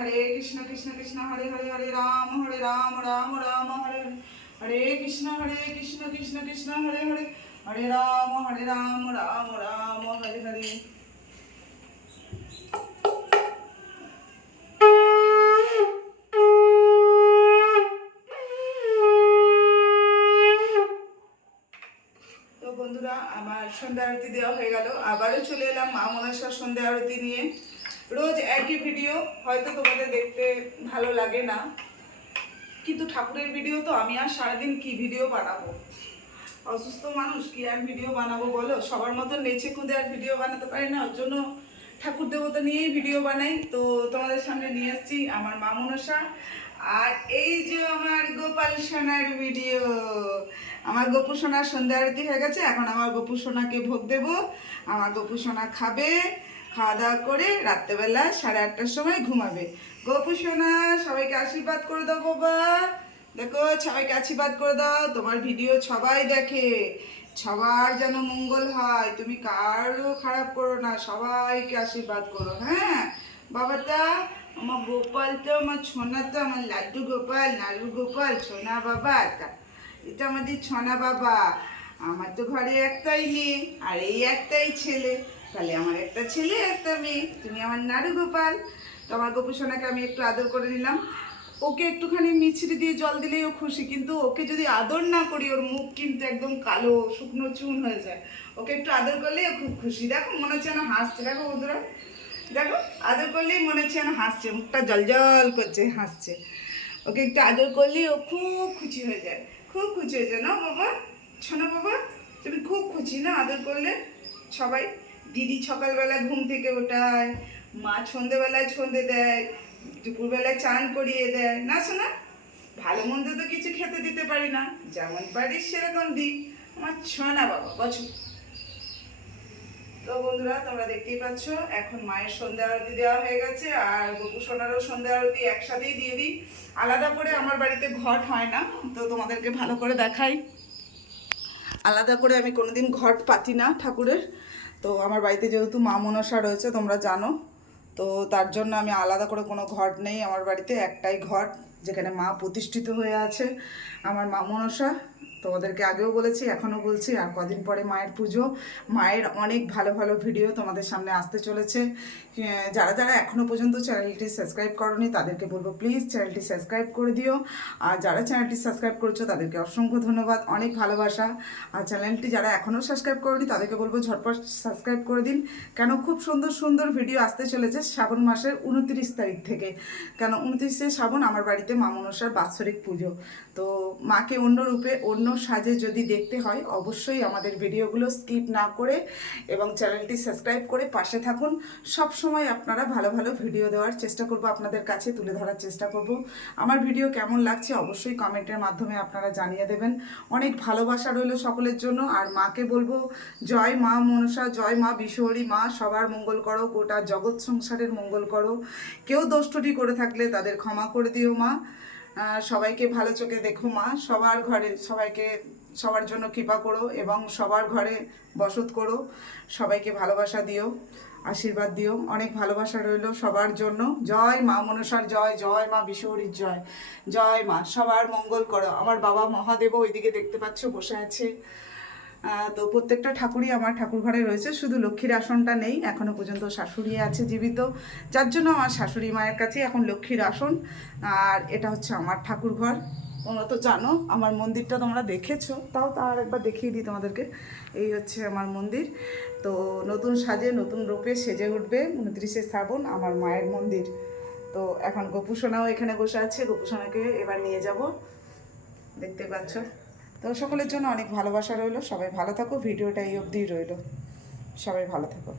হরে কৃষ্ণ কৃষ্ণ কৃষ্ণ হরে হরে হরে রাম হরে রাম রাম রাম হরে হরে কৃষ্ণ হরে কৃষ্ণ কৃষ্ণ কৃষ্ণ হরে হরে হরে রাম হরে রাম রাম রাম হরে হরে বন্ধুরা, আমার সন্ধ্যা আরতি দেওয়া হয়ে গেল। আবারও চলে এলাম মা মনসার সন্ধ্যা আরতি নিয়ে। রোজ একই ভিডিও হয়তো তোমাদের দেখতে ভালো লাগে না। কিন্তু ঠাকুরের ভিডিও তো আমি আর সারাদিন কি ভিডিও বানাবো? অসুস্থ মানুষ, কি আর ভিডিও বানাবো বলো? সবার মতো নেচে খুঁদে আর ভিডিও বানাতে পারি না, ওর জন্য ঠাকুর দেবতা নিয়েই ভিডিও বানাই। তো তোমাদের সামনে নিয়ে এসেছি আমার মা মনসা আর এই যে আমার গোপাল সোনার ভিডিও আমার গোপু সোনার সন্ধ্যা আরতি হয়ে গেছে, এখন আমার গোপু সোনাকে ভোগ দেব। আমার গোপু সোনা খাবে। খাওয়া দাওয়া করে রাত্রেবেলা সাড়ে আটটার সময় ঘুমাবে। গোপু সোনা সবাইকে আশীর্বাদ করে দাও বাবা। দেখো, সবাইকে আশীর্বাদ করে দাও, তোমার ভিডিও সবাই দেখে। সবার যেন মঙ্গল হয়, তুমি কারও খারাপ করো না, সবাইকে আশীর্বাদ করো হ্যাঁ? বাবাটা, আমার গোপাল তো আমার তো আমার লাড্ডু গোপাল, নাড়ু গোপাল, ছোনা বাবা এটা এটা আমাদের ছনা বাবা। আমার তো ঘরে একটাই মেয়ে, আর এই একটাই ছেলে। তাহলে আমার একটা ছেলে, একটা মেয়ে। তুমি আমার নাড়ু গোপাল। তো আমার গোপু সোনাকে আমি একটু আদর করে নিলাম। ওকে একটুখানি মিছরি দিয়ে জল দিলেই ও খুশি, কিন্তু ওকে যদি আদর না করি, ওর মুখ কিন্তু একদম কালো, শুকনো চুন হয়ে যায়। ওকে একটু আদর করলেই ও খুব খুশি। দেখো, মনে হচ্ছে না হাসছে। দেখো বন্ধুরা, দেখো, আদর করলেই মনে হচ্ছে না হাসছে। মুখটা জল জল করছে, হাসছে। ওকে একটু আদর করলেই ও খুব খুশি হয়ে যায়। খুব খুশি হয়ে যায়। না বাবা? শোনো বাবা, তুমি খুব খুশি না আদর করলে? সবাই দিদি সকালবেলা ঘুম থেকে ওঠায়, মা সন্ধেবেলায় সন্ধে দেয়, দুপুরবেলায় চান করিয়ে দেয়। না শোনা ভালো মন্দ তো কিছু খেতে দিতে পারি না। যেমন পারিস সেরকম দিই। আমার ছনা বাবা বছর তো বন্ধুরা, তোমরা দেখতেই পাচ্ছ, এখন মায়ের সন্ধ্যা আরতি দেওয়া হয়ে গেছে, আর গপু সোনারও সন্ধ্যা আরতি একসাথেই দিয়ে দিই। আলাদা করে আমার বাড়িতে ঘট হয় না, তো তোমাদেরকে ভালো করে দেখাই। আলাদা করে আমি কোনোদিন ঘট পাতি না ঠাকুরের। তো আমার বাড়িতে যেহেতু মা মনসা রয়েছে, তোমরা জানো। তো তার জন্য আমি আলাদা করে কোনো ঘর নেই আমার বাড়িতে, একটাই ঘট যেখানে মা প্রতিষ্ঠিত হয়ে আছে, আমার মা মনসা। তোমাদেরকে আগেও বলেছি, এখনও বলছি, আর কদিন পরে মায়ের পুজো। মায়ের অনেক ভালো ভালো ভিডিও তোমাদের সামনে আসতে চলেছে। যারা যারা এখনও পর্যন্ত চ্যানেলটি সাবস্ক্রাইব করনি, তাদেরকে বলব প্লিজ চ্যানেলটি সাবস্ক্রাইব করে দিও। আর যারা চ্যানেলটি সাবস্ক্রাইব করেছ, তাদেরকে অসংখ্য ধন্যবাদ, অনেক ভালোবাসা। আর চ্যানেলটি যারা এখনও সাবস্ক্রাইব করনি, তাদেরকে বলব ঝটপট সাবস্ক্রাইব করে দিন। কেন খুব সুন্দর সুন্দর ভিডিও আসতে চলেছে শ্রাবণ মাসের উনত্রিশ তারিখ থেকে। কেন উনত্রিশে শ্রাবণ, আমার বাড়িতে মা মনসার বাৎসরিক পুজো। তো মাকে অন্য রূপে, অন্য সাজে যদি দেখতে হয়, অবশ্যই আমাদের ভিডিওগুলো স্কিপ না করে এবং চ্যানেলটি সাবস্ক্রাইব করে পাশে থাকুন। সব সময় আপনারা ভালো ভালো ভিডিও দেওয়ার চেষ্টা করব, আপনাদের কাছে তুলে ধরার চেষ্টা করব। আমার ভিডিও কেমন লাগছে অবশ্যই কমেন্টের মাধ্যমে আপনারা জানিয়ে দেবেন। অনেক ভালোবাসা রইল সকলের জন্য, আর মাকে বলব, জয় মা মনসা, জয় মা বিশ্বহরী মা, সবার মঙ্গল করো, গোটা জগৎ সংসারের মঙ্গল করো। কেউ দোষ্টটি করে থাকলে তাদের ক্ষমা করে দিও মা। সবাইকে ভালো চোখে দেখো মা। সবার ঘরে সবাইকে, সবার জন্য কৃপা করো এবং সবার ঘরে বসত করো। সবাইকে ভালোবাসা দিও, আশীর্বাদ দিও। অনেক ভালোবাসা রইল সবার জন্য। জয় মা মনসার জয় জয় মা বিশ্বহরীর জয়। জয় মা, সবার মঙ্গল করো। আমার বাবা মহাদেবও ওইদিকে দেখতে পাচ্ছ বসে আছে। তো প্রত্যেকটা ঠাকুরই আমার ঠাকুর ঘরে রয়েছে। শুধু লক্ষ্মীর আসনটা নেই, এখনও পর্যন্ত শাশুড়ি আছে জীবিত। যার জন্য আমার শাশুড়ি মায়ের কাছে এখন লক্ষ্মীর আসন। আর এটা হচ্ছে আমার ঠাকুর ঘর তোমরা তো জানো, আমার মন্দিরটা তোমরা দেখেছ। তাও তার একবার দেখিয়ে দিই তোমাদেরকে। এই হচ্ছে আমার মন্দির। তো নতুন সাজে, নতুন রূপে সেজে উঠবে উনত্রিশে শ্রাবণ আমার মায়ের মন্দির। তো এখন গোপুসোনাও এখানে বসে আছে। গোপুসোনাকে এবার নিয়ে যাব। দেখতে পাচ্ছ? তো সকলের জন্য অনেক ভালোবাসা রইল। সবাই ভালো থাকো, ভিডিওটা এই অবধিই রইল। সবাই ভালো থাকো।